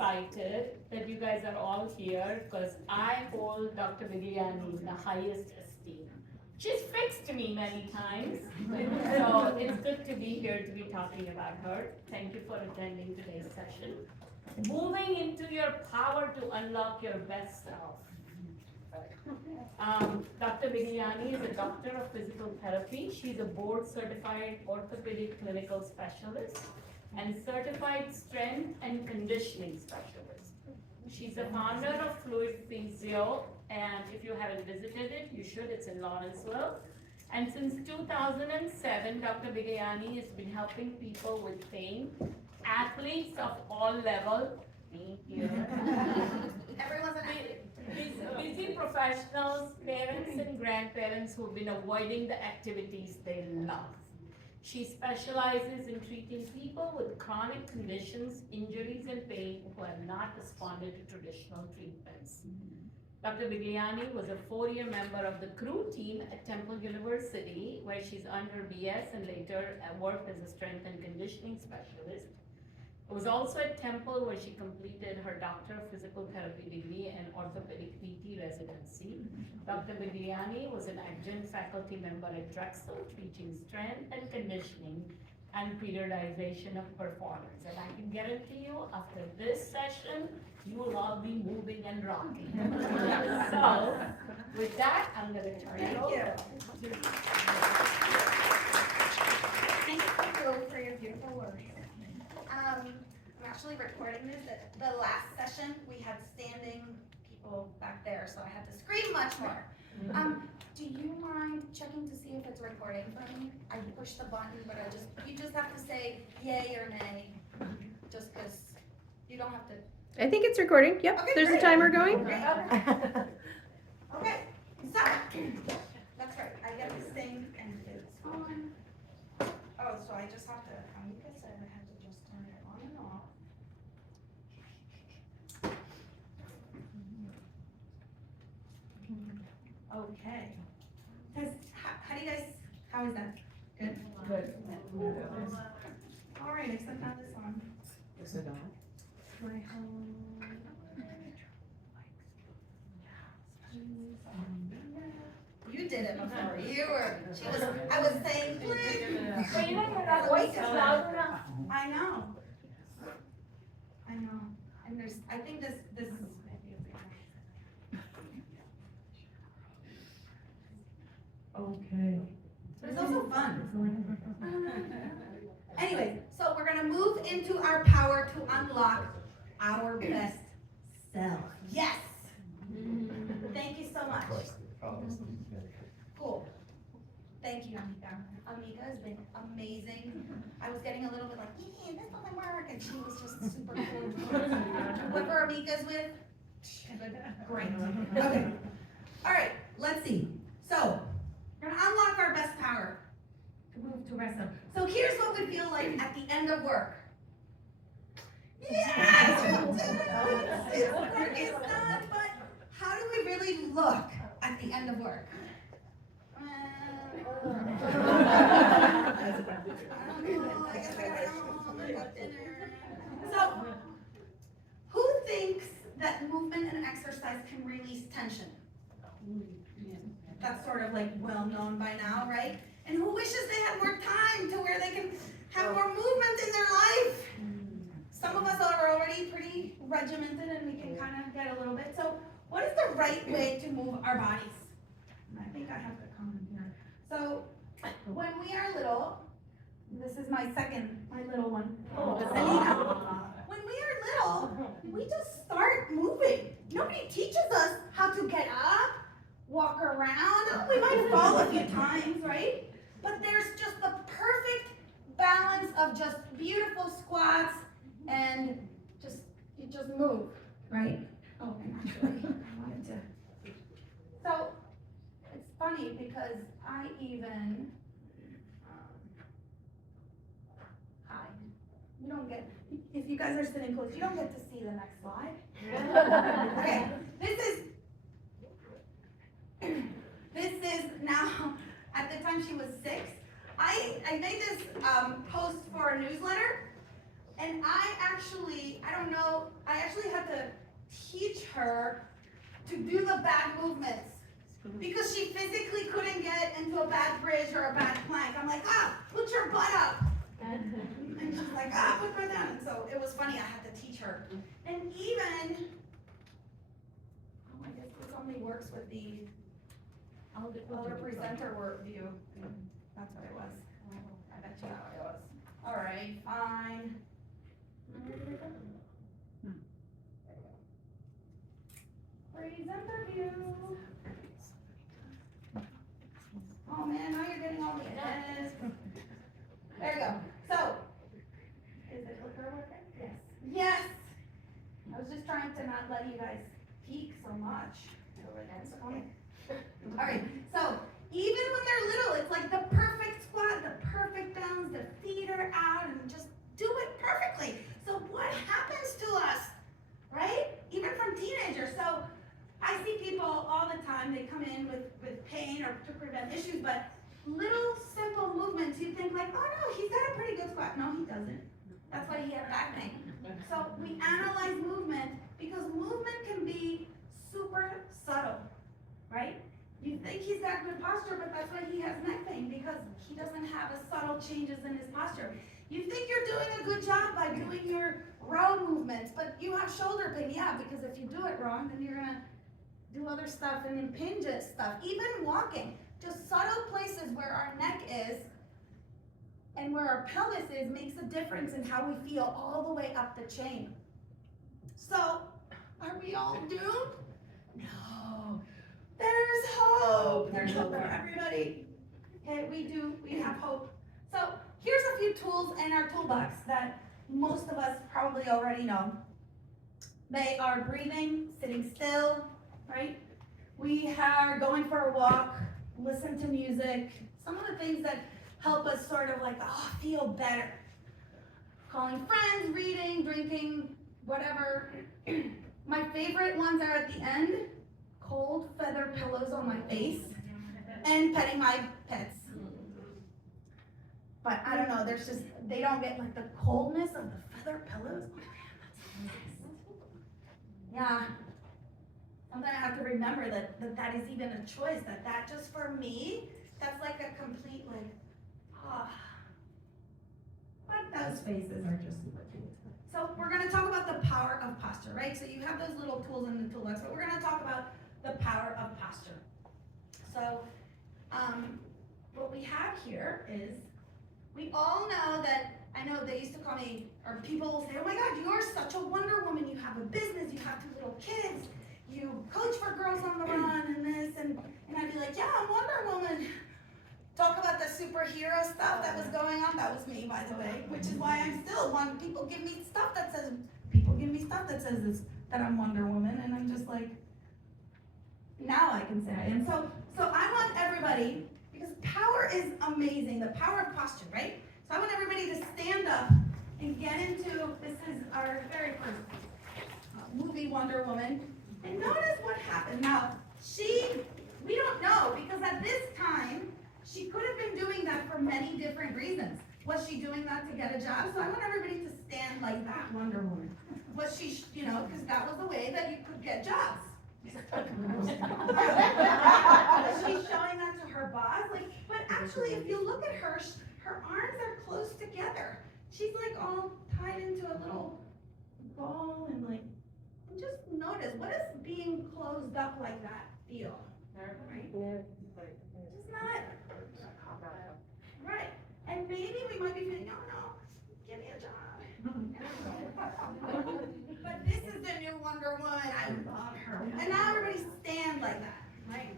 excited that you guys are all here because I hold Dr. Vigliani in the highest esteem. She's fixed me many times, so it's good to be here to be talking about her. Thank you for attending today's session. Moving into your power to unlock your best self. Dr. Vigliani is a doctor of physical therapy. She's a board certified orthopedic clinical specialist and certified strength and conditioning specialist. She's a founder of Fluid Physio, and if you haven't visited it, you should. It's in Lawrenceville. And since 2007, Dr. Vigliani has been helping people with pain, athletes of all levels, me here, Everyone's an athlete. busy professionals, parents and grandparents who've been avoiding the activities they love. She specializes in treating people with chronic conditions, injuries, and pain who have not responded to traditional treatments. Dr. Vigliani was a 4-year member of the crew team at Temple University, where she's earned her BS and later worked as a strength and conditioning specialist. It was also at Temple where she completed her Doctor of Physical Therapy degree and orthopedic PT residency. Dr. Vigliani was an adjunct faculty member at Drexel, teaching strength and conditioning and periodization of performers. And I can guarantee you, after this session, you will all be moving and rocking. So, with that, I'm going to turn it over. Thank you for your beautiful words. I'm actually recording this. The last session, we had standing people back there, so I had to scream much more. Do you mind checking to see if it's recording for me? I pushed the button, but you just have to say yay or nay, just because you don't have to. I think it's recording. Yep, Okay, there's great. a timer going. Great. Okay, so, that's right, I get this thing and it's on. Oh, so I just have to, Amika said I have to just turn it on and off. Okay. How do you guys, how is that? Good? Good. All right, except now this one. Is it on? My home. You did it before. I was saying, please. But you know, your voice is loud enough. I know. And I think this. Okay. But it's also fun. Anyway, so we're gonna move into our power to unlock our best self. Yes. Thank you so much. Cool. Thank you, Amika. Amika has been amazing. I was getting a little bit like, this doesn't work, and she was just super cool. Whoever Amika's with, great. Okay. All right, let's see. So, we're gonna unlock our best power to move to rest. So here's what we feel like at the end of work. Yes, we did it. Work is done, but how do we really look at the end of work? I don't know, I guess I gotta go home and have dinner. So, who thinks that movement and exercise can release tension? That's sort of like well known by now, right? And who wishes they had more time to where they can have more movement in their life? Some of us are already pretty regimented and we can kind of get a little bit. So what is the right way to move our bodies? I think I have the comment here. So when we are little, this is my little one. When we are little, we just start moving. Nobody teaches us how to get up, walk around. We might fall a few times, right? But there's just the perfect balance of just beautiful squats and you just move, right? Oh, and actually, I wanted to. So it's funny because I even hi. You don't get, if you guys are sitting close, you don't get to see the next slide. Okay, this is now, at the time she was 6. I made this post for a newsletter, And I don't know, I actually had to teach her to do the bad movements. Because she physically couldn't get into a bad bridge or a bad plank. I'm like, put your butt up. And she's like, put my down. And so it was funny, I had to teach her. And even, I guess this only works with the other presenter view. That's what it was. I bet you that's what it was. All right, fine. Presenter view. Oh man, now you're getting all the edges. There you go. So, is the clicker working? Yes. Yes. I was just trying to not let you guys peek so much over there. So, all right. So, even when they're little, it's like the perfect squat, the perfect bounce, the feet are out, and just do it perfectly. So, what happens to us, right? Even from teenagers. So, I see people all the time, they come in with pain or to prevent issues, but little simple movements, you think like, oh no, he's got a pretty good squat. No, he doesn't. That's why he had back pain. So we analyze movement because movement can be super subtle, right? You think he's got good posture, but that's why he has neck pain because he doesn't have a subtle changes in his posture. You think you're doing a good job by doing your row movements, but you have shoulder pain, yeah, because if you do it wrong, then you're gonna do other stuff and impinge at stuff. Even walking, just subtle places where our neck is and where our pelvis is makes a difference in how we feel all the way up the chain. So, are we all doomed? No. There's hope. There's hope for everybody. Okay, we have hope. So, here's a few tools in our toolbox that most of us probably already know. They are breathing, sitting still, right? We are going for a walk, listen to music, some of the things that help us sort of like, feel better. Calling friends, reading, drinking, whatever. My favorite ones are at the end, cold feather pillows on my face, and petting my pets. But I don't know, they don't get like the coldness of the feather pillows. Oh man, that's so nice. Yeah. Sometimes I have to remember that is even a choice, that just for me, that's like a complete but those faces are just super cute. So we're gonna talk about the power of posture, right? So you have those little tools in the toolbox, but we're gonna talk about the power of posture. So what we have here is, we all know that, I know they used to call me, or people will say, oh my God, you are such a Wonder Woman, you have a business, you have 2 little kids, you coach for Girls on the Run and this, and I'd be like, yeah, I'm Wonder Woman. Talk about the superhero stuff that was going on. That was me, by the way, which is why I'm still one. People give me stuff that says this, that I'm Wonder Woman, and I'm just like, now I can say I am. So I want everybody, because power is amazing, the power of posture, right? So I want everybody to stand up and get into, this is our very first movie, Wonder Woman. And notice what happened. Now, we don't know, because at this time, she could have been doing that for many different reasons. Was she doing that to get a job? So I want everybody to stand like that, Wonder Woman. Was she, because that was the way that you could get jobs. Was she showing that to her boss? But actually, if you look at her, her arms are close together. She's like all tied into a little ball and just notice, what does being closed up like that feel? Right? Just not. Right. And maybe we might be feeling, no, give me a job. But this is the new Wonder Woman. I love her. And now everybody stand like that, right?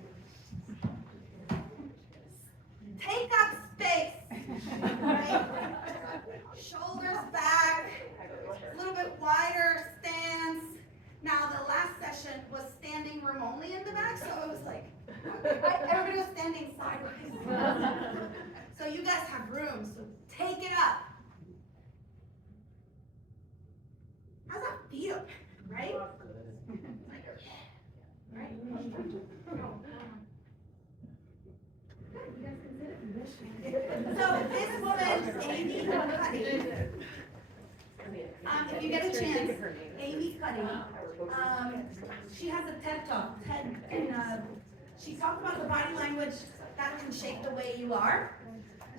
Take up space. Right? Shoulders back. A little bit wider stance. Now the last session was standing room only in the back, so it was like, everybody was standing sideways. So you guys have room, so take it up. How's that feel, right? Right? Good, you guys can sit if you wish. So this woman, Amy Cuddy, If you get a chance, Amy Cuddy, she has a TED Talk, and she talked about the body language that can shape the way you are.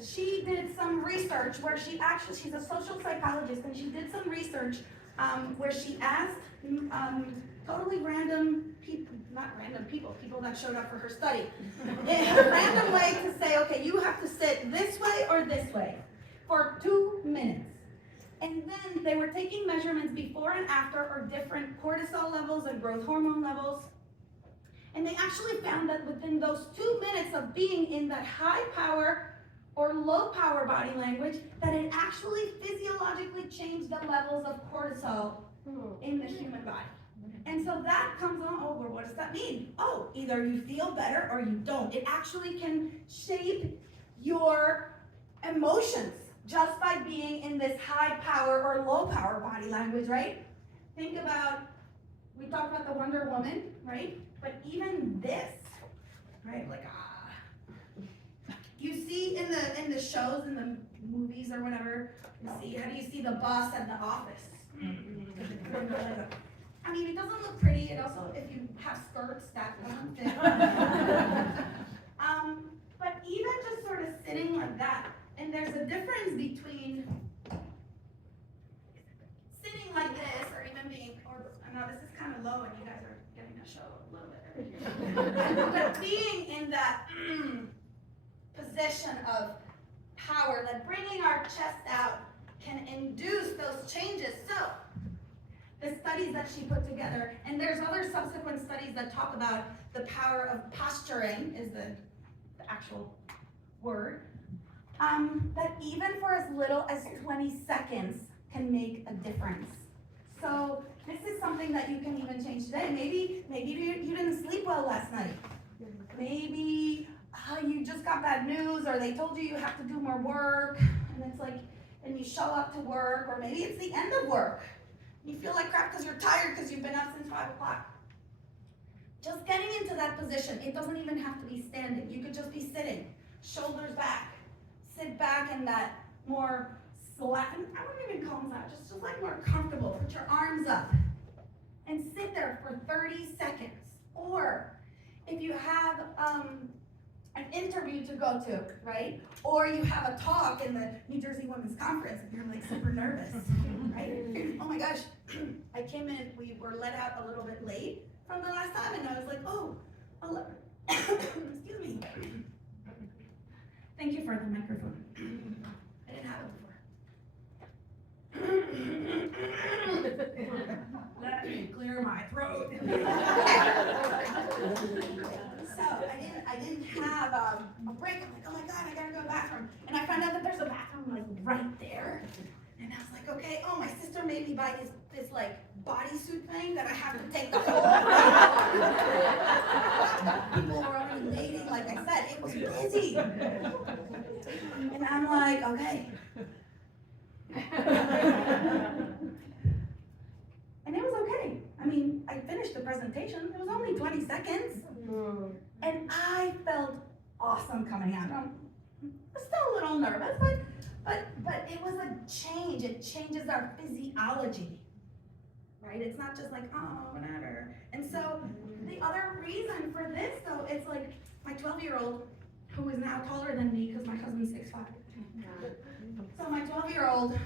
She did some research where she's a social psychologist, and she did some research where she asked totally random people, not random people that showed up for her study, in a random way to say, okay, you have to sit this way or this way for 2 minutes. And then they were taking measurements before and after or different cortisol levels and growth hormone levels. And they actually found that within those 2 minutes of being in that high power or low power body language, that it actually physiologically changed the levels of cortisol in the human body. And so that comes on over. What does that mean? Oh, either you feel better or you don't. It actually can shape your emotions just by being in this high power or low power body language, right? Think about, we talked about the Wonder Woman, right? But even this, right? Like, you see in the shows, in the movies or whatever, how do you see the boss at the office? I mean, it doesn't look pretty. It also, if you have skirts, that doesn't fit. But even just sort of sitting like that, and there's a difference between sitting like this, or even being, or I know this is kind of low, and you guys are getting a show a little bit. But being in that position of power, that bringing our chest out can induce those changes. So, the studies that she put together, and there's other subsequent studies that talk about the power of posturing, is the actual word, that even for as little as 20 seconds can make a difference. So this is something that you can even change today. Maybe you didn't sleep well last night. Maybe you just got bad news, or they told you have to do more work, and it's like, and you show up to work, or maybe it's the end of work. You feel like crap because you're tired because you've been up since 5 o'clock. Just getting into that position, it doesn't even have to be standing. You could just be sitting, shoulders back. Sit back in that more slack, I wouldn't even call them that, just like more comfortable. Put your arms up and sit there for 30 seconds. Or if you have an interview to go to, right? Or you have a talk in the New Jersey Women's Conference and you're like super nervous, right? Oh my gosh, I came in, we were let out a little bit late from the last time, and I was like, oh, excuse me. Thank you for the microphone. I didn't have it before. Let me clear my throat. So I didn't have a break. I'm like, oh my God, I gotta go to the bathroom. And I found out that there's a bathroom like right there. And I was like, okay, oh, my sister made me buy this like bodysuit thing that I have to take the whole people were already waiting, like I said, it was busy. And I'm like, okay. And it was okay. I mean, I finished the presentation. It was only 20 seconds. And I felt awesome coming out. I'm still a little nervous, but it was a change. It changes our physiology, right? It's not just like, oh, whatever. And so the other reason for this, though, it's like my 12-year-old, who is now taller than me because my husband's 6'5". So my 12-year-old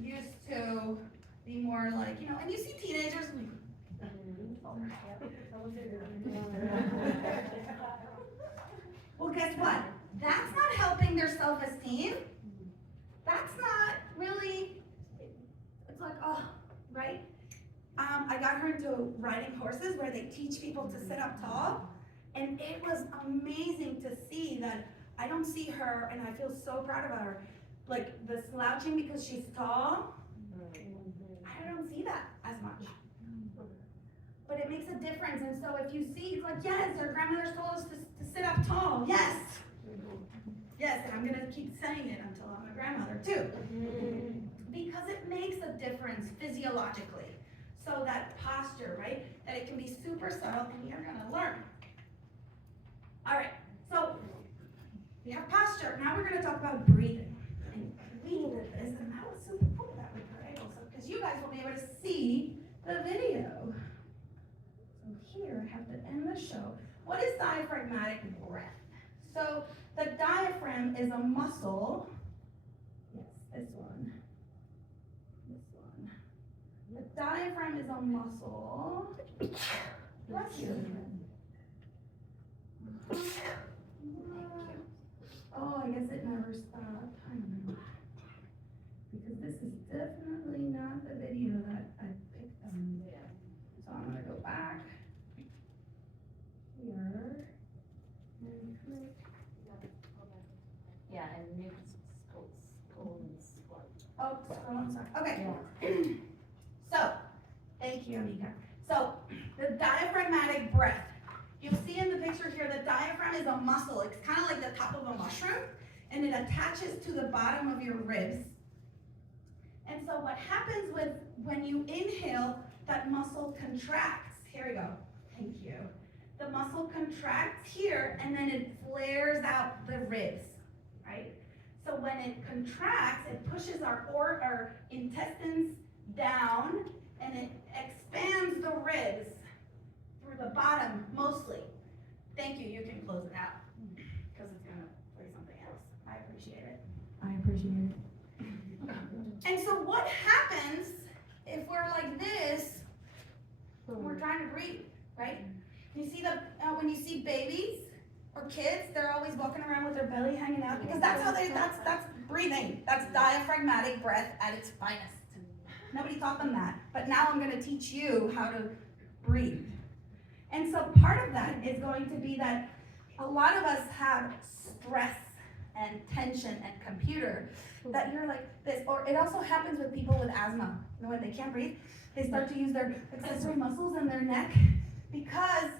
used to be more like, and you see teenagers. Well, guess what? That's not helping their self-esteem. That's not really, it's like, oh, right? I got her into riding horses where they teach people to sit up tall. And it was amazing to see that I don't see her, and I feel so proud of her, like the slouching because she's tall. I don't see that as much. But it makes a difference. And so if you see, it's like, yes, our grandmothers told us to sit up tall. Yes. Yes, and I'm going to keep saying it until I'm a grandmother too. Because it makes a difference physiologically. So that posture, right? That it can be super subtle, and you're going to learn. All right, so we have posture. Now we're going to talk about breathing. And we did this, and I was super cool that we were able to, because you guys will be able to see the video. So here, I have to end the show. What is diaphragmatic breath? So the diaphragm is a muscle. Yes, this one. This one. The diaphragm is a muscle. Bless you. Oh, I guess it never stopped. I don't know. Because this is definitely not the video that I picked up. So I'm gonna go back here and click. Yeah, and new scolds. Oh, scroll on, sorry. Okay. So, thank you, Amika. So, the diaphragmatic breath. You'll see in the picture here, the diaphragm is a muscle. It's kind of like the top of a mushroom, and it attaches to the bottom of your ribs. And so what happens when you inhale, that muscle contracts. Here we go. Thank you. The muscle contracts here, and then it flares out the ribs, right? So when it contracts, it pushes our intestines down, and it expands the ribs through the bottom mostly. Thank you. You can close it out because it's gonna play something else. I appreciate it. I appreciate it. And so what happens if we're like this? We're trying to breathe, right? You see when you see babies or kids, they're always walking around with their belly hanging out because that's how that's breathing. That's diaphragmatic breath at its finest. Nobody taught them that, but now I'm gonna teach you how to breathe. And so part of that is going to be that a lot of us have stress and tension and computer that you're like this, or it also happens with people with asthma. You know, when they can't breathe, they start to use their accessory muscles in their neck because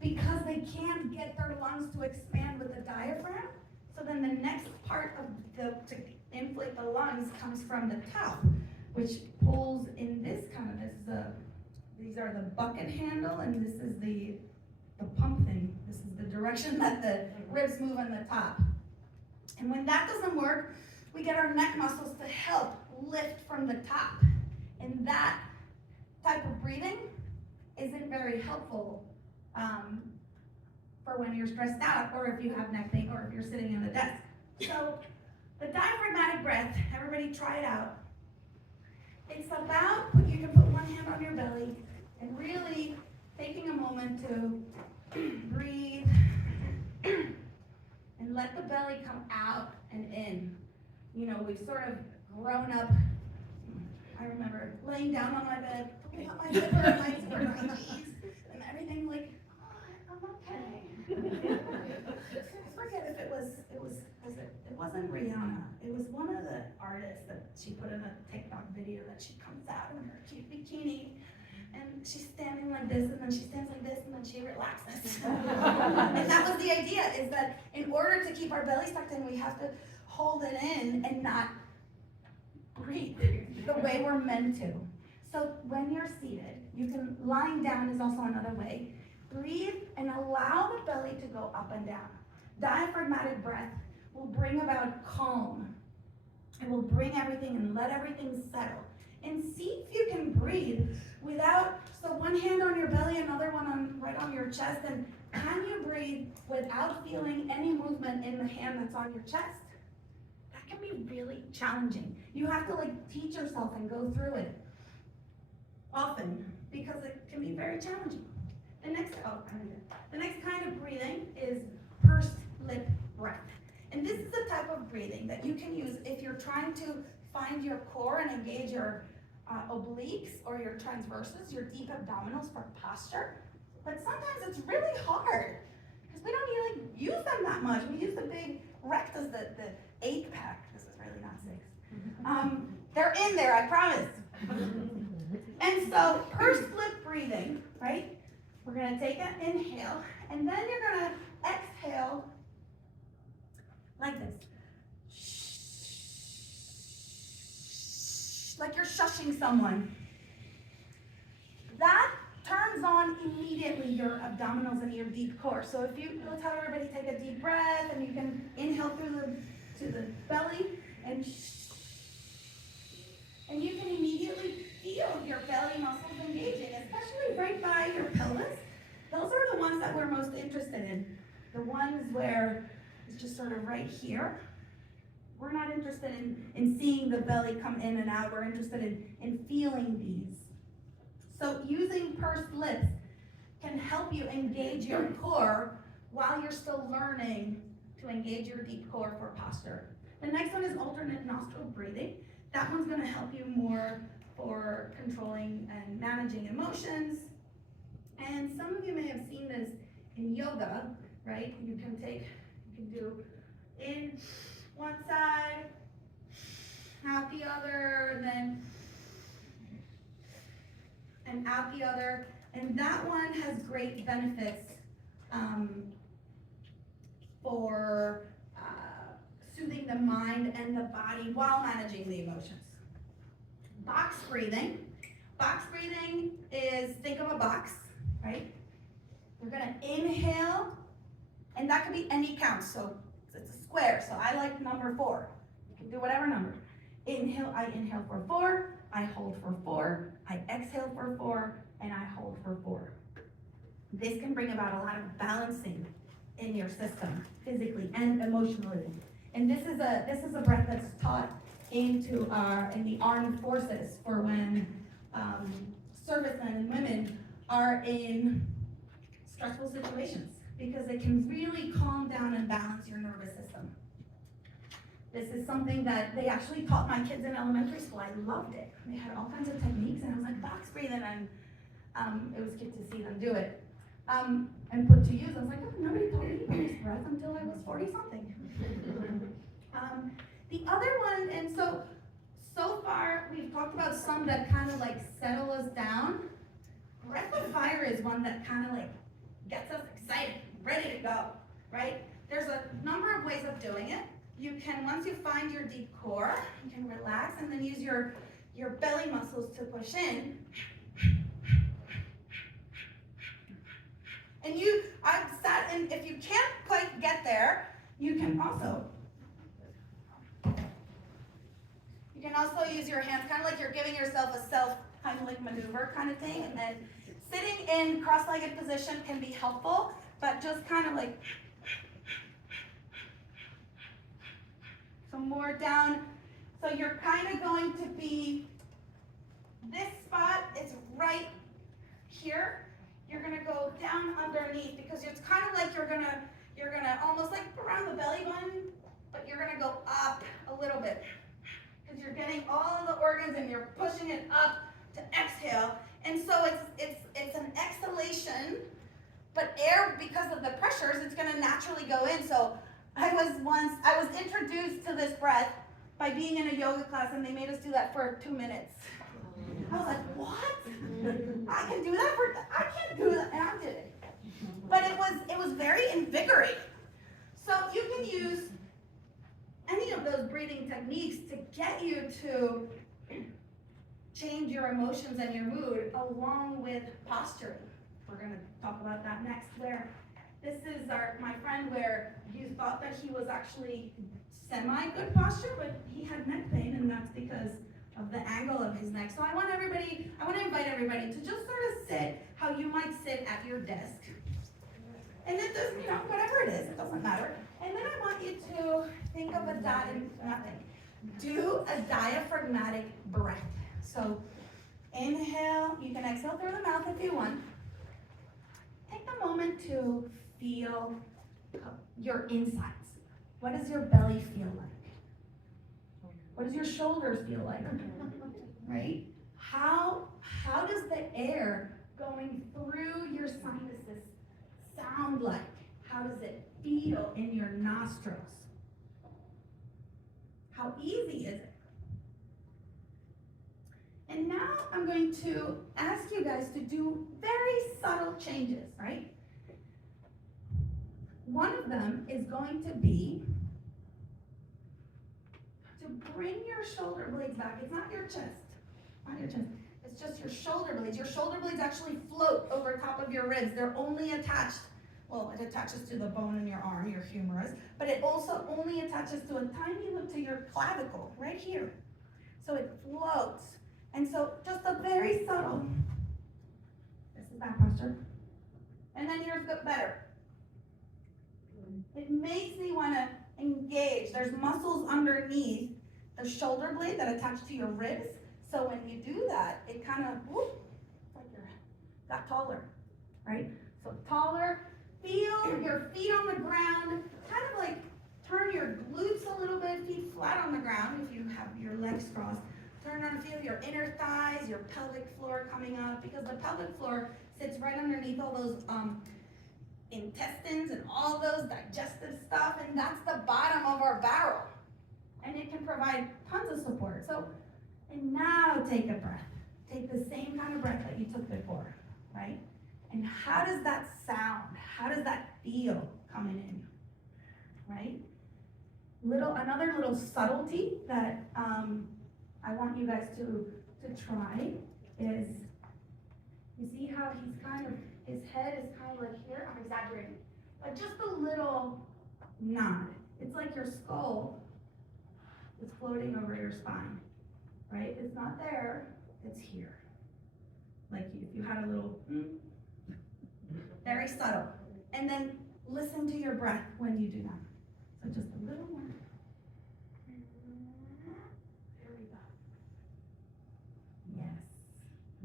they can't get their lungs to expand with the diaphragm. So then the next part of to inflate the lungs comes from the top, which pulls in this these are the bucket handle, and this is the pump thing. This is the direction that the ribs move on the top. And when that doesn't work, we get our neck muscles to help lift from the top. And that type of breathing isn't very helpful for when you're stressed out, or if you have neck pain, or if you're sitting in the desk. So the diaphragmatic breath, everybody try it out. It's about, you can put one hand on your belly and really taking a moment to breathe and let the belly come out and in. You know, we've sort of grown up. I remember laying down on my bed, putting up my zipper and my knees and everything like, oh, I'm okay. I forget if it wasn't Rihanna. It was one of the artists that she put in a TikTok video that she comes out in her cute bikini and she's standing like this, and then she stands like this, and then she relaxes. And that was the idea, is that in order to keep our belly sucked in, we have to hold it in and not breathe the way we're meant to. So when you're seated, you can, lying down is also another way. Breathe and allow the belly to go up and down. Diaphragmatic breath will bring about calm. It will bring everything and let everything settle. And see if you can breathe without, so one hand on your belly, another one right on your chest, and can you breathe without feeling any movement in the hand that's on your chest? That can be really challenging. You have to teach yourself and go through it often because it can be very challenging. The next kind of breathing is pursed lip breath. And this is a type of breathing that you can use if you're trying to find your core and engage your obliques or your transverses, your deep abdominals for posture. But sometimes it's really hard because we don't really use them that much. We use the big rectus, the 8-pack. This is really not 6. They're in there, I promise. And so pursed lip breathing, right? We're gonna take an inhale, and then you're gonna exhale like this. Like you're shushing someone. That turns on immediately your abdominals and your deep core. So if you, let's have everybody take a deep breath, and you can inhale to the belly and And you can immediately feel your belly muscles engaging, especially right by your pelvis. Those are the ones that we're most interested in. The ones where it's just sort of right here. We're not interested in seeing the belly come in and out. We're interested in feeling these. So using pursed lips can help you engage your core while you're still learning to engage your deep core for posture. The next one is alternate nostril breathing. That one's gonna help you more for controlling and managing emotions. And some of you may have seen this in yoga, right? You can do in one side, out the other, and out the other. And that one has great benefits for soothing the mind and the body while managing the emotions. Box breathing. Box breathing is, think of a box, right? We're gonna inhale, and that could be any count, so it's a square, so I like number 4. You can do whatever number. Inhale, I inhale for 4, I hold for 4, I exhale for 4, and I hold for 4. This can bring about a lot of balancing in your system, physically and emotionally. And this is a breath that's taught in the armed forces for when servicemen and women are in stressful situations, because it can really calm down and balance your nervous system. This is something that they actually taught my kids in elementary school. I loved it. They had all kinds of techniques, and I was like, box breathing, and it was cute to see them do it. And put to use, I was like, oh, nobody taught me box breath until I was 40-something. The other one, and so far we've talked about some that kind of like settle us down. Breath of fire is one that kind of like gets us excited, ready to go, right? There's a number of ways of doing it. You can, once you find your deep core, you can relax and then use your belly muscles to push in. And I've sat, and if you can't quite get there, you can also use your hands, kind of like you're giving yourself a self-Heimlich maneuver kind of thing. And then sitting in cross-legged position can be helpful, but just kind of like, so more down. So you're kind of going to be, this spot is right here. You're gonna go down underneath, because it's kind of like you're gonna almost like around the belly button, but you're gonna go up a little bit, because you're getting all of the organs and you're pushing it up to exhale. And so it's an exhalation, but air, because of the pressures, it's gonna naturally go in. So I was introduced to this breath by being in a yoga class, and they made us do that for 2 minutes. I was like, what? I can do that I can't do that, and I did it. But it was very invigorating. So you can use any of those breathing techniques to get you to change your emotions and your mood along with posturing. We're gonna talk about that next, where this is my friend where you thought that he was actually semi-good posture, but he had neck pain, and that's because of the angle of his neck. So I want to invite everybody to just sort of sit how you might sit at your desk. And then just, whatever it is, it doesn't matter. And then I want you to think of do a diaphragmatic breath. So inhale, you can exhale through the mouth if you want. Take a moment to feel your insides. What does your belly feel like? What does your shoulders feel like? Right? How does the air going through your sinuses sound like? How does it feel in your nostrils? How easy is it? And now I'm going to ask you guys to do very subtle changes, right? One of them is going to be to bring your shoulder blades back. It's not your chest, not your chest. It's just your shoulder blades. Your shoulder blades actually float over top of your ribs. They're only attached, well, it attaches to the bone in your arm, your humerus, but it also only attaches to a tiny loop to your clavicle, right here. So it floats. And so just a very subtle, this is back posture. And then yours got better. It makes me wanna engage. There's muscles underneath the shoulder blade that attach to your ribs. So when you do that, it kind of, whoop, it's like you got taller, right? So taller, feel your feet on the ground, kind of like turn your glutes a little bit, feet flat on the ground if you have your legs crossed. Turn around and feel your inner thighs, your pelvic floor coming up, because the pelvic floor sits right underneath all those intestines and all those digestive stuff, and that's the bottom of our barrel. And it can provide tons of support. So, and now take a breath. Take the same kind of breath that you took before, right? And how does that sound? How does that feel coming in, right? Another little subtlety that I want you guys to try is, you see how he's kind of, his head is kind of like here, I'm exaggerating, but just a little nod. It's like your skull is floating over your spine, right? It's not there, it's here. Like if you had a little, very subtle. And then listen to your breath when you do that. So just a little more. There we go. Yes,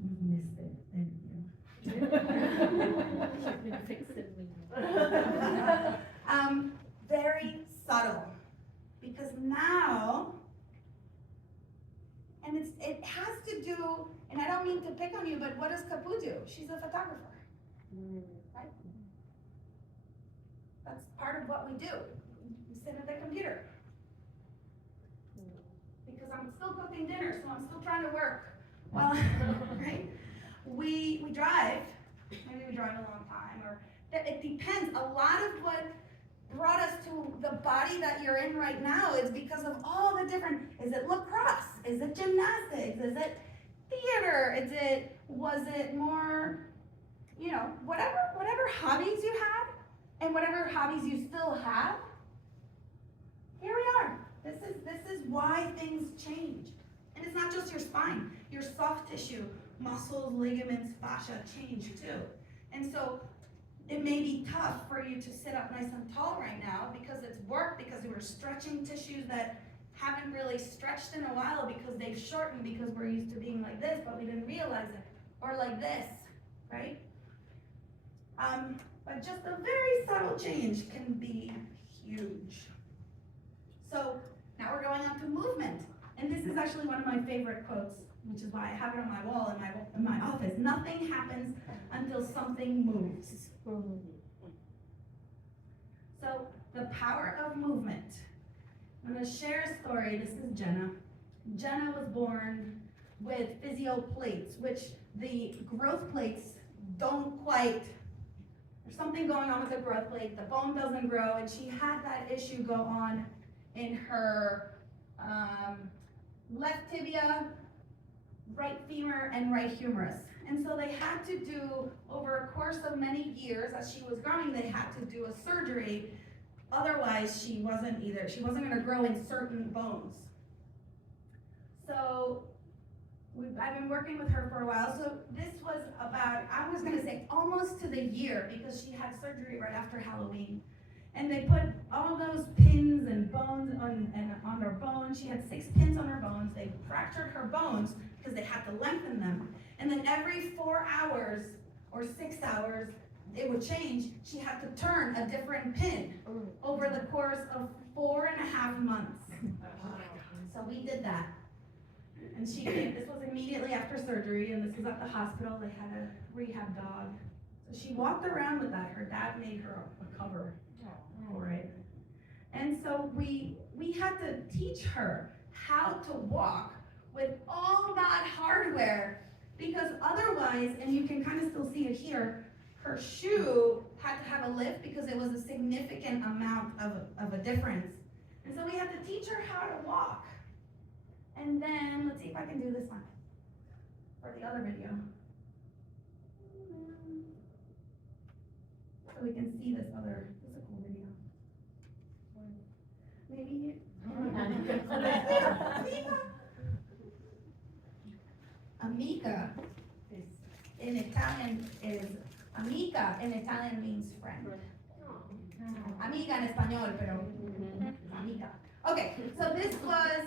you missed it, didn't you? Fix it. Very subtle, because now, and it has to do, and I don't mean to pick on you, but what does Kapu do? She's a photographer, right? That's part of what we do. We sit at the computer. Because I'm still cooking dinner, so I'm still trying to work. Well, right? We drive, maybe we drive a long time, or it depends. A lot of what brought us to the body that you're in right now is because of all the different, is it lacrosse? Is it gymnastics? Is it theater? Was it more, whatever hobbies you had, and whatever hobbies you still have, here we are. This is why things change. And it's not just your spine, your soft tissue, muscles, ligaments, fascia change too. And so it may be tough for you to sit up nice and tall right now because it's work, because you were stretching tissues that haven't really stretched in a while because they've shortened because we're used to being like this, but we didn't realize it. Or like this, right? But just a very subtle change can be huge. So now we're going on to movement. And this is actually one of my favorite quotes, which is why I have it on my wall in my office. Nothing happens until something moves. So the power of movement. I'm going to share a story. This is Jenna. Jenna was born with physio plates, which the growth plates don't quite, there's something going on with the growth plate. The bone doesn't grow, and she had that issue go on in her left tibia, right femur, and right humerus. And so they had to do, over a course of many years, as she was growing, they had to do a surgery. Otherwise, she wasn't going to grow in certain bones. So I've been working with her for a while. So this was about, I was going to say almost to the year, because she had surgery right after Halloween. And they put all those pins and bones on her bones. She had 6 pins on her bones. They fractured her bones because they had to lengthen them. And then every 4 hours or 6 hours, it would change. She had to turn a different pin over the course of 4.5 months. So we did that. And this was immediately after surgery, and this was at the hospital. They had a rehab dog. So she walked around with that. Her dad made her a cover for it. And so we had to teach her how to walk with all that hardware, because otherwise, and you can kind of still see it here, her shoe had to have a lift because it was a significant amount of a difference. And so we had to teach her how to walk. And then, let's see if I can do this one for the other video. So we can see this is a cool video. Maybe amica in Italian is, amica in Italian means friend. Amiga en español, pero amiga. Okay, so this was,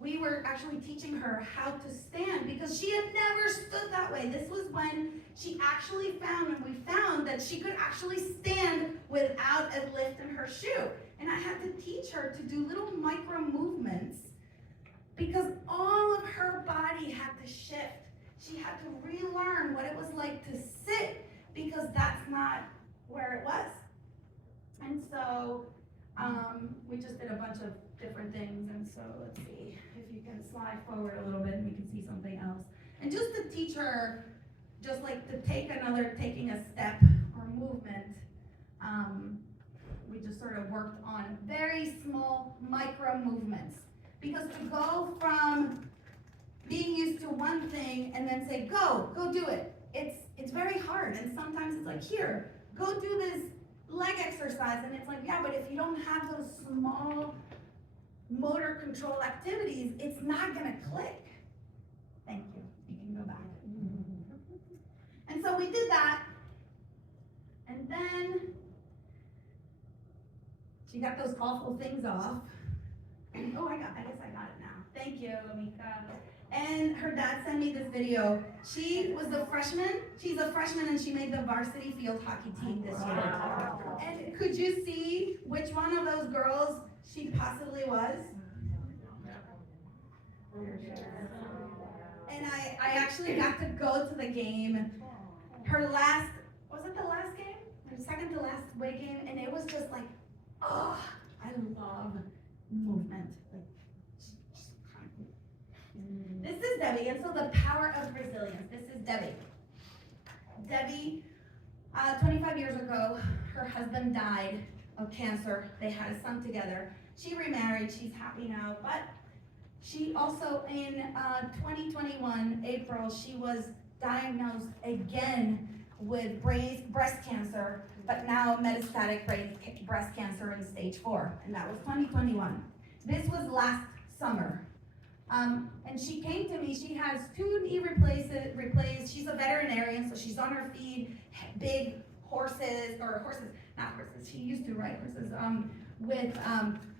we were actually teaching her how to stand because she had never stood that way. This was when she actually found, and we found that she could actually stand without a lift in her shoe. And I had to teach her to do little micro movements because all of her body had to shift. She had to relearn what it was like to sit because that's not where it was. And so we just did a bunch of different things. And so let's see if you can slide forward a little bit and we can see something else. And just to teach her, just like to taking a step or movement, we just sort of worked on very small micro movements. Because to go from being used to one thing and then say, go do it. It's very hard. And sometimes it's like, here, go do this leg exercise. And it's like, yeah, but if you don't have those small motor control activities, it's not gonna click. Thank you. You can go back. And so we did that. And then she got those awful things off. Oh, I guess I got it now. Thank you, Mika. And her dad sent me this video. She was a freshman. She's a freshman and she made the varsity field hockey team this year. Wow. And could you see which one of those girls she possibly was? And I actually got to go to the game. Her last, was it the last game? Her second to last away game. And it was just like, oh, I love movement. This is Debbie, and so the power of resilience. This is Debbie. Debbie, 25 years ago, her husband died of cancer. They had a son together. She remarried, she's happy now, but she also in 2021, April, she was diagnosed again with breast cancer, but now metastatic breast cancer in stage 4, and that was 2021. This was last summer. And she came to me, she has 2 knee replaced, she's a veterinarian, so she's on her feed, big she used to ride horses, with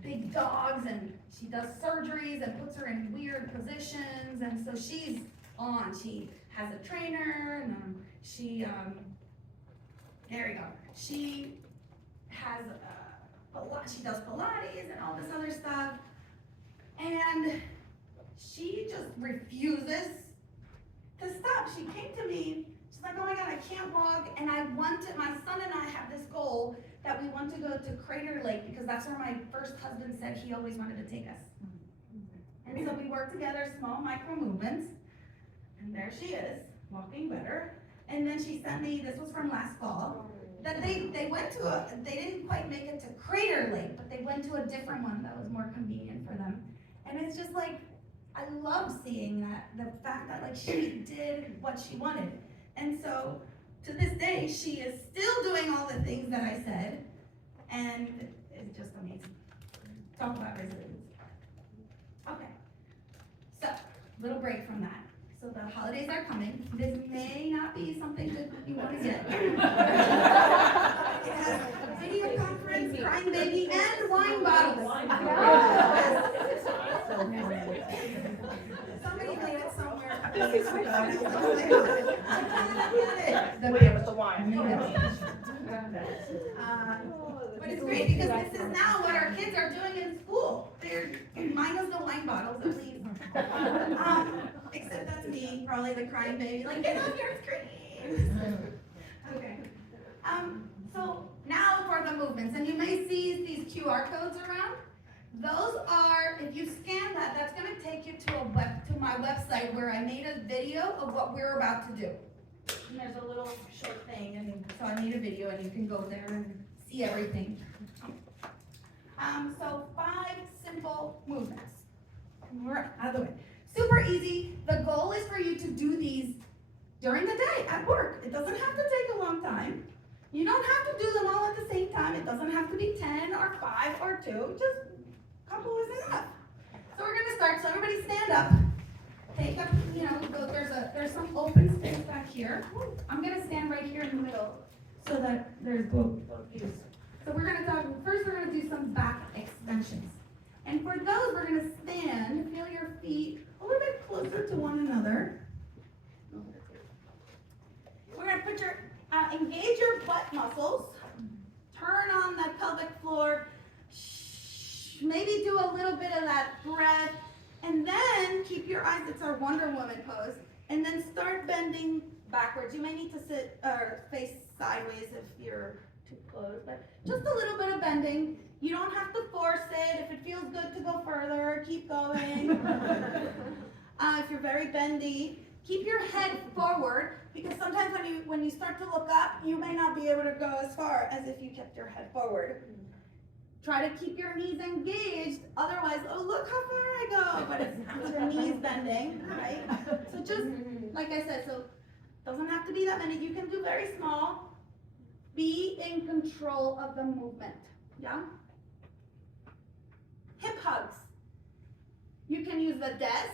big dogs, and she does surgeries and puts her in weird positions, and so she's on, she has a trainer, and she has, she does Pilates and all this other stuff, and she just refuses to stop. She came to me, she's like, oh my God, I can't walk, and my son and I have this goal that we want to go to Crater Lake, because that's where my first husband said he always wanted to take us. And so we worked together, small micro movements, and there she is, walking better. And then she sent me, this was from last fall, that they didn't quite make it to Crater Lake, but they went to a different one that was more convenient for them. And it's just like, I love seeing that, the fact that like she did what she wanted. And so to this day, she is still doing all the things that I said, and it's just amazing. Talk about resilience. Okay, so little break from that. So the holidays are coming. This may not be something that you want to get. It has video conference, crying baby, and wine bottles. Somebody made it somewhere. With the wine. But it's great because this is now what our kids are doing in school. They're minus the wine bottles, at least. Except that's me, probably the crying baby, like, get off your screen. Okay. So now for the movements, and you may see these QR codes around. Those are, if you scan that, that's going to take you to my website where I made a video of what we're about to do. And there's a little short thing, and so I made a video, and you can go there and see everything. So 5 simple movements. We're out of the way. Super easy. The goal is for you to do these during the day at work. It doesn't have to take a long time. You don't have to do them all at the same time. It doesn't have to be 10 or 5 or 2. Just a couple is enough. So we're going to start. So everybody stand up. take up, there's some open space back here. I'm gonna stand right here in the middle so that there's both views. So first we're gonna do some back extensions. And for those, we're gonna stand, feel your feet a little bit closer to one another. We're gonna engage your butt muscles, turn on that pelvic floor, maybe do a little bit of that breath, and then keep your eyes, it's our Wonder Woman pose, and then start bending backwards. You may need to sit or face sideways if you're too close, but just a little bit of bending. You don't have to force it. If it feels good to go further, keep going. If you're very bendy, keep your head forward, because sometimes when you start to look up, you may not be able to go as far as if you kept your head forward. Try to keep your knees engaged, otherwise, oh, look how far I go, but it's your knees bending, right? So just, like I said, so doesn't have to be that many. You can do very small. Be in control of the movement, yeah? Hip hugs. You can use the desk,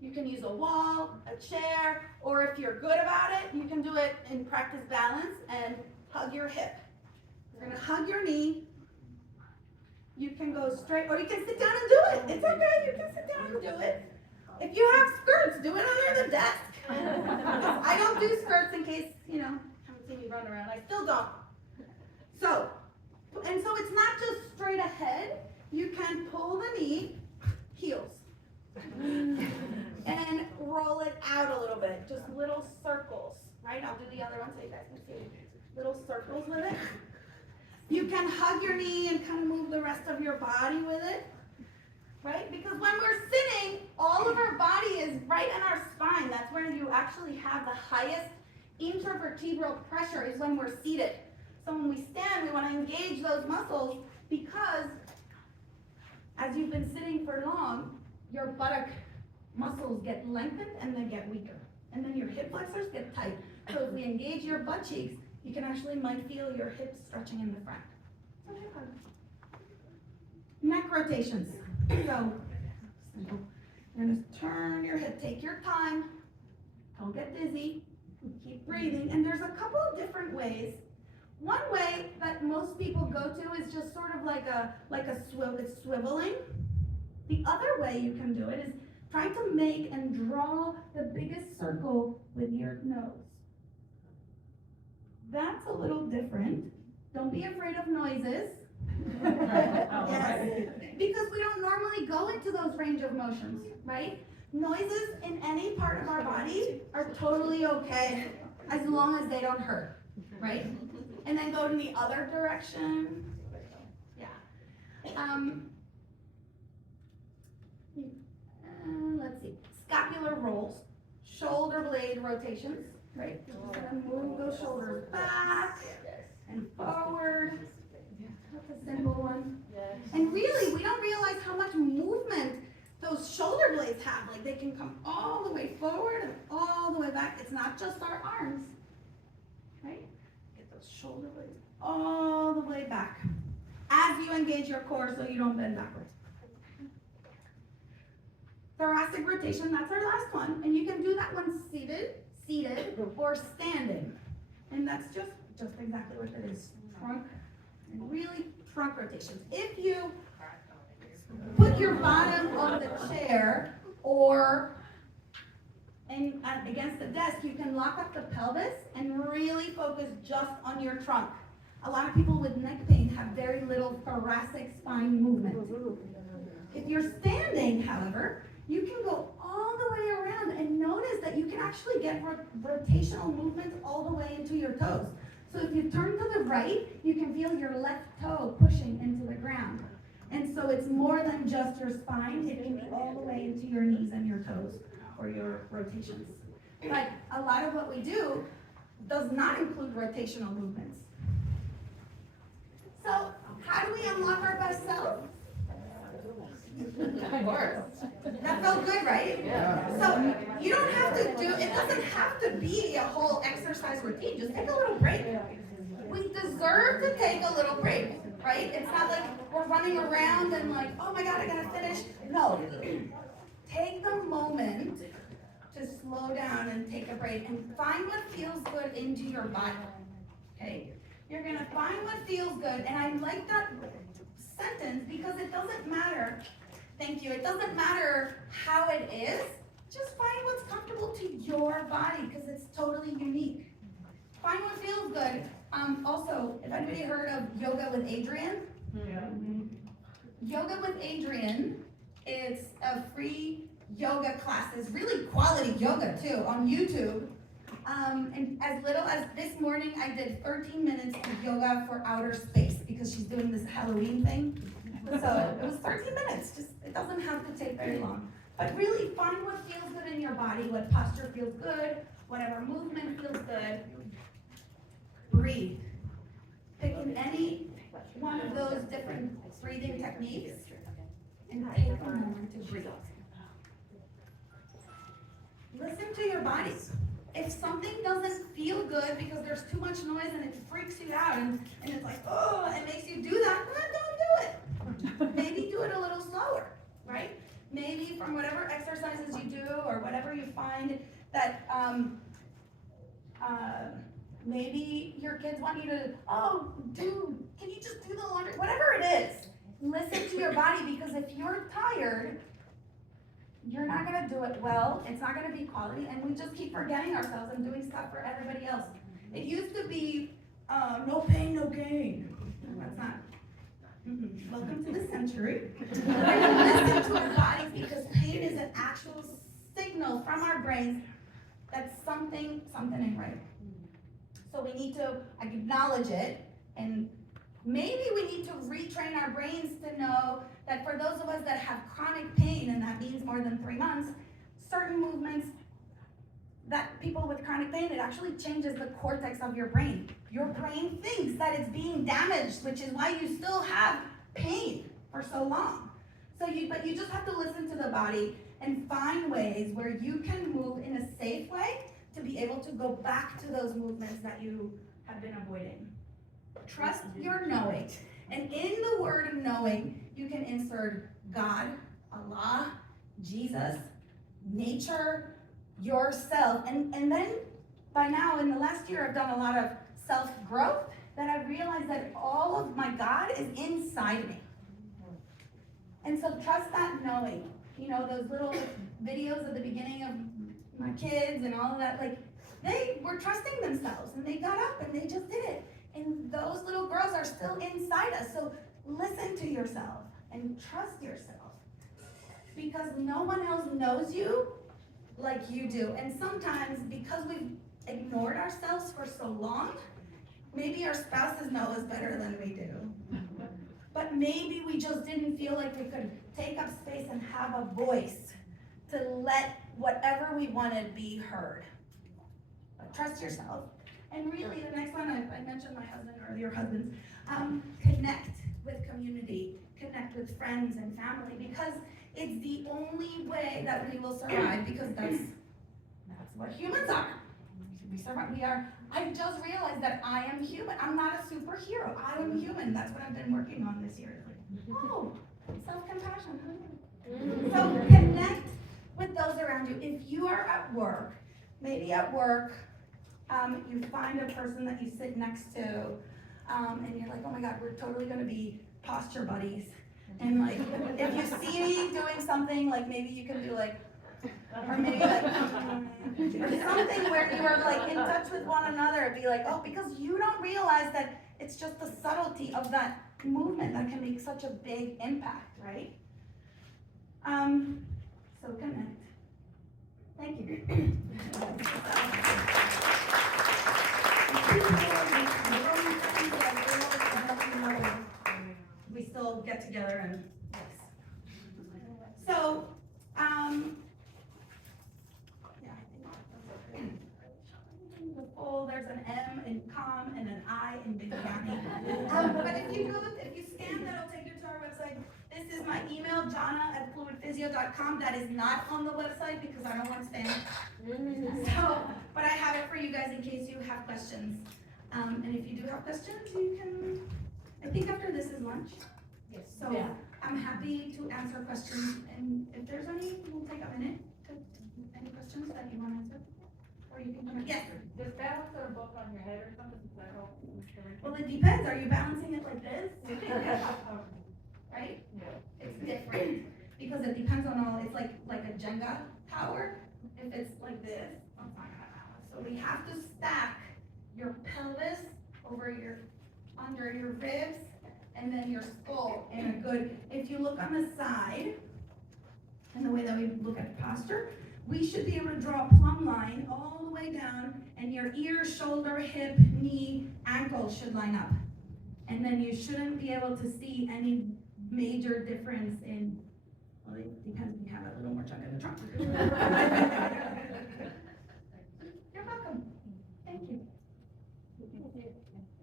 you can use a wall, a chair, or if you're good about it, you can do it in practice balance and hug your hip. You're gonna hug your knee. You can go straight, or you can sit down and do it. It's okay, you can sit down and do it. If you have skirts, do it under the desk. I don't do skirts in case, haven't seen me run around. I still don't. So it's not just straight ahead. You can pull the knee, heels, and roll it out a little bit. Just little circles, right? I'll do the other one so you guys can see. Little circles with it. You can hug your knee and kind of move the rest of your body with it, right? Because when we're sitting, all of our body is right in our spine. That's where you actually have the highest intervertebral pressure, is when we're seated. So when we stand, we want to engage those muscles, because as you've been sitting for long, your buttock muscles get lengthened and then get weaker. And then your hip flexors get tight. So if we engage your butt cheeks, you can might feel your hips stretching in the front. Neck rotations. So, you're gonna turn your hip, take your time, don't get dizzy, keep breathing. And there's a couple of different ways. One way that most people go to is just sort of like a swivel, it's swiveling. The other way you can do it is try to make and draw the biggest circle with your nose. That's a little different. Don't be afraid of noises. Yes. Because we don't normally go into those range of motions, right? Noises in any part of our body are totally okay as long as they don't hurt, right? And then go in the other direction. Yeah. Let's see. Scapular rolls, shoulder blade rotations. Right, just gonna move those shoulders back and forward. That's a simple one. And really, we don't realize how much movement those shoulder blades have. Like, they can come all the way forward and all the way back. It's not just our arms, right? Get those shoulder blades all the way back as you engage your core so you don't bend backwards. Thoracic rotation, that's our last one. And you can do that one seated, or standing. And that's just exactly what it is. Trunk, and really trunk rotations. If you put your bottom of the chair or against the desk, you can lock up the pelvis and really focus just on your trunk. A lot of people with neck pain have very little thoracic spine movement. If you're standing, however, you can go all the way around and notice that you can actually get rotational movements all the way into your toes. So if you turn to the right, you can feel your left toe pushing into the ground. And so it's more than just your spine, it can be all the way into your knees and your toes, or your rotations. But a lot of what we do does not include rotational movements. So how do we unlock our best self? Of course. That felt good, right? Yeah. So you don't have to it doesn't have to be a whole exercise routine. Just take a little break. We deserve to take a little break, right? It's not like we're running around and like, oh my God, I gotta finish. No. Take the moment to slow down and take a break and find what feels good into your body, okay? You're gonna find what feels good, and I like that sentence because it doesn't matter, thank you, it doesn't matter how it is, just find what's comfortable to your body because it's totally unique. Find what feels good. Also, if anybody heard of Yoga with Adriene? Yoga with Adriene is a free yoga class. It's really quality yoga too on YouTube. And as little as this morning, I did 13 minutes of yoga for outer space because she's doing this Halloween thing. So it was 13 minutes. Just it doesn't have to take very long. But really find what feels good in your body, what posture feels good, whatever movement feels good. Breathe. Pick any one of those different breathing techniques and take a moment to breathe. Listen to your body. If something doesn't feel good because there's too much noise and it freaks you out and it's like, oh, it makes you do that, then don't do it. Maybe do it a little slower, right? Maybe from whatever exercises you do or whatever you find that maybe your kids want you to, oh, dude, can you just do the laundry? Whatever it is, listen to your body because if you're tired, you're not gonna do it well, it's not gonna be quality, and we just keep forgetting ourselves and doing stuff for everybody else. It used to be, no pain, no gain. That's not, welcome to the century. We're gonna listen to our bodies because pain is an actual signal from our brains that something ain't right. So we need to acknowledge it, and maybe we need to retrain our brains to know that for those of us that have chronic pain, and that means more than 3 months, certain movements that people with chronic pain, it actually changes the cortex of your brain. Your brain thinks that it's being damaged, which is why you still have pain for so long. But you just have to listen to the body and find ways where you can move in a safe way to be able to go back to those movements that you have been avoiding. Trust your knowing. And in the word knowing, you can insert God, Allah, Jesus, nature, yourself. And then by now, in the last year, I've done a lot of self-growth that I've realized that all of my God is inside me. And so trust that knowing. You know, those little videos at the beginning of my kids and all of that, like, they were trusting themselves and they got up and they just did it. And those little girls are still inside us. So listen to yourself and trust yourself because no one else knows you like you do. And sometimes because we've ignored ourselves for so long, maybe our spouses know us better than we do. But maybe we just didn't feel like we could take up space and have a voice to let whatever we wanted be heard. But trust yourself. And really, the next one, I mentioned my husband or your husbands, connect with community, connect with friends and family, because it's the only way that we will survive, because that's what humans are. We survive. I just realized that I am human. I'm not a superhero. I am human. That's what I've been working on this year. Oh, self-compassion. So connect with those around you. If you are at work, maybe at work, you find a person that you sit next to, and you're like, oh my God, we're totally gonna be posture buddies. And like, if you see me doing something, like maybe you can do like, or maybe like, or something where you are like in touch with one another, it'd be like, oh, because you don't realize that it's just the subtlety of that movement that can make such a big impact, right? So connect. Thank you. We still get together and yes. So, yeah, I think that's the full, there's an M in calm and an I in biryani. But if you scan that, it'll take you to our website. This is my email, jonna@fluidphysio.com. That is not on the website because I don't want spam. So, but I have it for you guys in case you have questions. And if you do have questions, you can, I think after this is lunch. Yes. So Yeah. I'm happy to answer questions, and if there's any, we'll take a minute to, any questions. questions that you want to answer? Or you can come, yes, Does balance or book on your head or something, does that help? well, it depends, are you balancing it like this? Right? Yeah. It's different, because it depends on all, it's like a Jenga tower. If it's like this, oh, it's not gonna balance. So we have to stack your pelvis under your ribs, and then your skull in a good, if you look on the side, and the way that we look at posture, we should be able to draw a plumb line all the way down, and your ear, shoulder, hip, knee, ankle should line up. And then you shouldn't be able to see any major difference in, well, it depends if you have a little more chunk in the trunk. You're welcome. Thank you.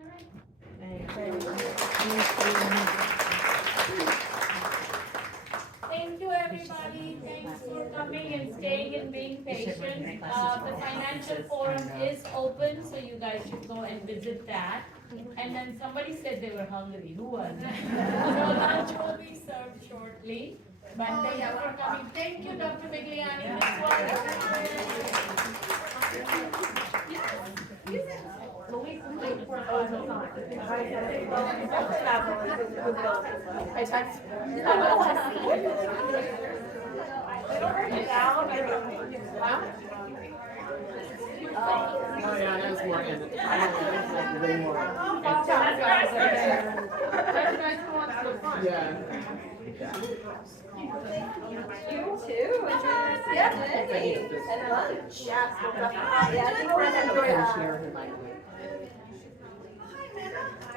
All right. Thank you, everybody. Thanks for coming and staying and being patient. The financial forum is open, so you guys should go and visit that. And then somebody said they were hungry. Who was it? So lunch will be served shortly. But thank you for coming. Thank you, Dr. Bigliani. This Oh, yeah, that's more in it. That's way more. Yeah. You too, yeah, and lunch. Yeah, I think we're gonna enjoy that. Share her mic. Hi, Mena.